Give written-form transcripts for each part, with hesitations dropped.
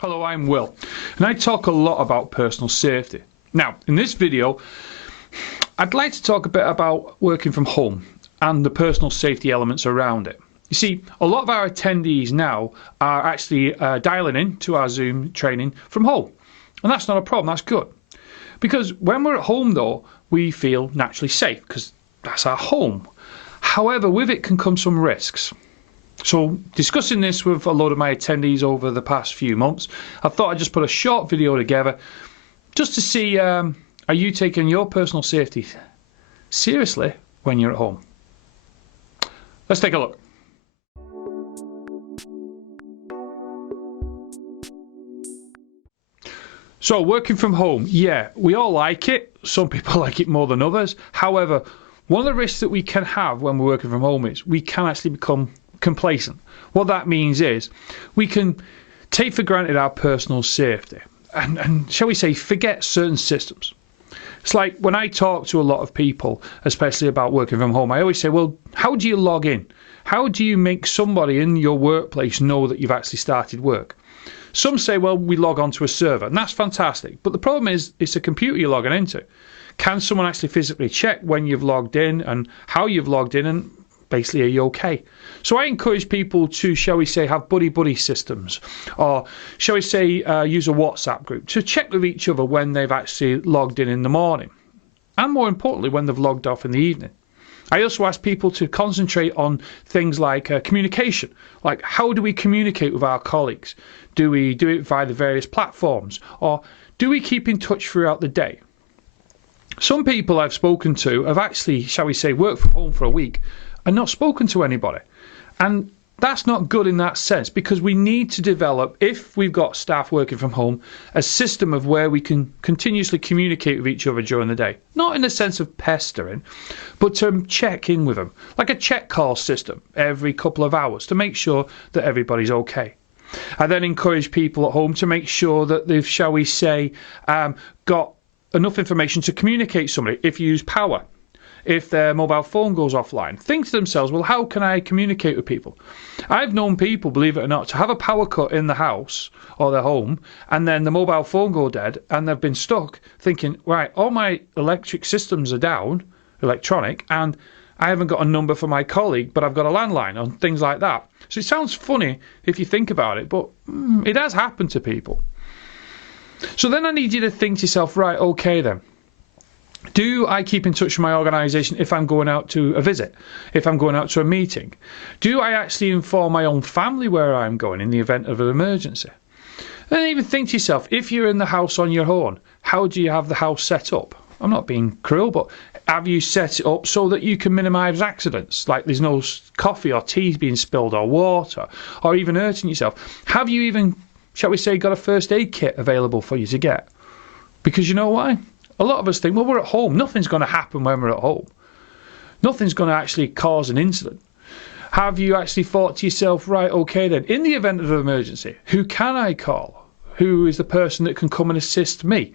Hello, I'm Will, and I talk a lot about personal safety. Now, in this video, I'd like to talk a bit about working from home and the personal safety elements around it. You see, a lot of our attendees now are actually dialing in to our Zoom training from home, and that's not a problem, that's good. Because when we're at home though, we feel naturally safe because that's our home. However, with it can come some risks. So discussing this with a load of my attendees over the past few months, I thought I'd just put a short video together just to see, are you taking your personal safety seriously when you're at home? Let's take a look. So working from home, yeah, we all like it. Some people like it more than others. However, one of the risks that we can have when we're working from home is we can actually become complacent. What that means is we can take for granted our personal safety and shall we say forget certain systems. It's like when I talk to a lot of people, especially about working from home, I always say, well, how do you log in? How do you make somebody in your workplace know that you've actually started work? Some say, well, we log onto a server, and that's fantastic. But the problem is, it's a computer you're logging into. Can someone actually physically check when you've logged in and how you've logged in, and basically, are you okay? So I encourage people to, shall we say, have buddy-buddy systems, or shall we say, use a WhatsApp group to check with each other when they've actually logged in the morning, and more importantly, when they've logged off in the evening. I also ask people to concentrate on things like communication, like how do we communicate with our colleagues? Do we do it via the various platforms, or do we keep in touch throughout the day? Some people I've spoken to have actually, shall we say, worked from home for a week and not spoken to anybody. And that's not good in that sense, because we need to develop, if we've got staff working from home, a system of where we can continuously communicate with each other during the day. Not in the sense of pestering, but to check in with them, like a check call system every couple of hours to make sure that everybody's okay. I then encourage people at home to make sure that they've, shall we say, got enough information to communicate somebody if you use power. If their mobile phone goes offline, think to themselves, well, how can I communicate with people? I've known people, believe it or not, to have a power cut in the house or their home, and then the mobile phone go dead, and they've been stuck thinking, right, all my electric systems are down, electronic, and I haven't got a number for my colleague, but I've got a landline and things like that. So it sounds funny if you think about it, but it has happened to people. So then I need you to think to yourself, right, okay then. Do I keep in touch with my organisation if I'm going out to a visit, if I'm going out to a meeting? Do I actually inform my own family where I'm going in the event of an emergency? And even think to yourself, if you're in the house on your own, how do you have the house set up? I'm not being cruel, but have you set it up so that you can minimise accidents, like there's no coffee or tea being spilled or water, or even hurting yourself? Have you even, shall we say, got a first aid kit available for you to get? Because you know why? A lot of us think, well, we're at home. Nothing's going to happen when we're at home. Nothing's going to actually cause an incident. Have you actually thought to yourself, right, okay then, in the event of an emergency, who can I call? Who is the person that can come and assist me?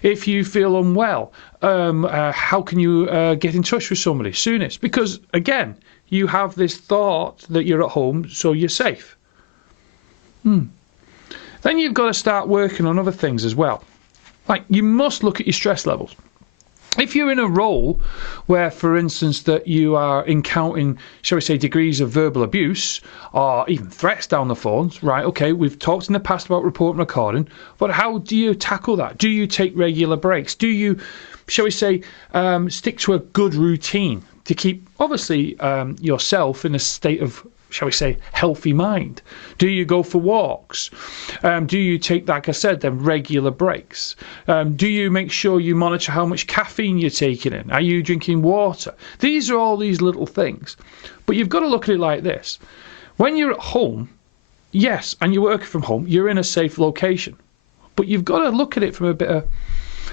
If you feel unwell, how can you get in touch with somebody soonest? Because, again, you have this thought that you're at home, so you're safe. Then you've got to start working on other things as well. Like, you must look at your stress levels. If you're in a role where, for instance, that you are encountering, shall we say, degrees of verbal abuse or even threats down the phones, right, okay, we've talked in the past about report and recording, but how do you tackle that? Do you take regular breaks? Do you, shall we say, stick to a good routine to keep, obviously, yourself in a state of, shall we say, healthy mind? Do you go for walks? Do you take, like I said, then regular breaks? Do you make sure you monitor how much caffeine you're taking in? Are you drinking water? These are all these little things. But you've got to look at it like this. When you're at home, yes, and you're working from home, you're in a safe location. But you've got to look at it from a bit of,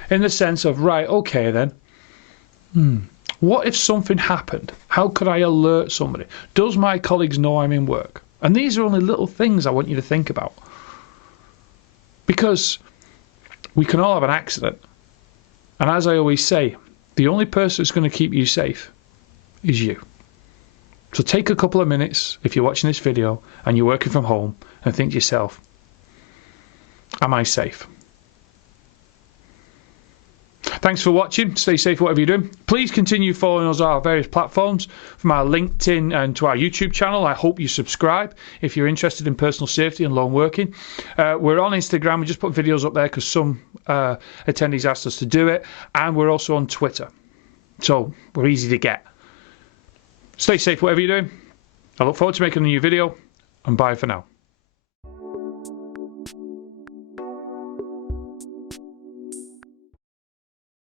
in the sense of, right, okay then, what if something happened? How could I alert somebody? Does my colleagues know I'm in work? And these are only little things I want you to think about. Because we can all have an accident. And as I always say, the only person that's going to keep you safe is you. So take a couple of minutes if you're watching this video and you're working from home and think to yourself, Am I safe? Thanks for watching. Stay safe whatever you're doing. Please continue following us on our various platforms, from our LinkedIn and to our YouTube channel. I hope you subscribe if you're interested in personal safety and lone working. We're on Instagram. We just put videos up there because some attendees asked us to do it. And we're also on Twitter. So we're easy to get. Stay safe whatever you're doing. I look forward to making a new video, and bye for now.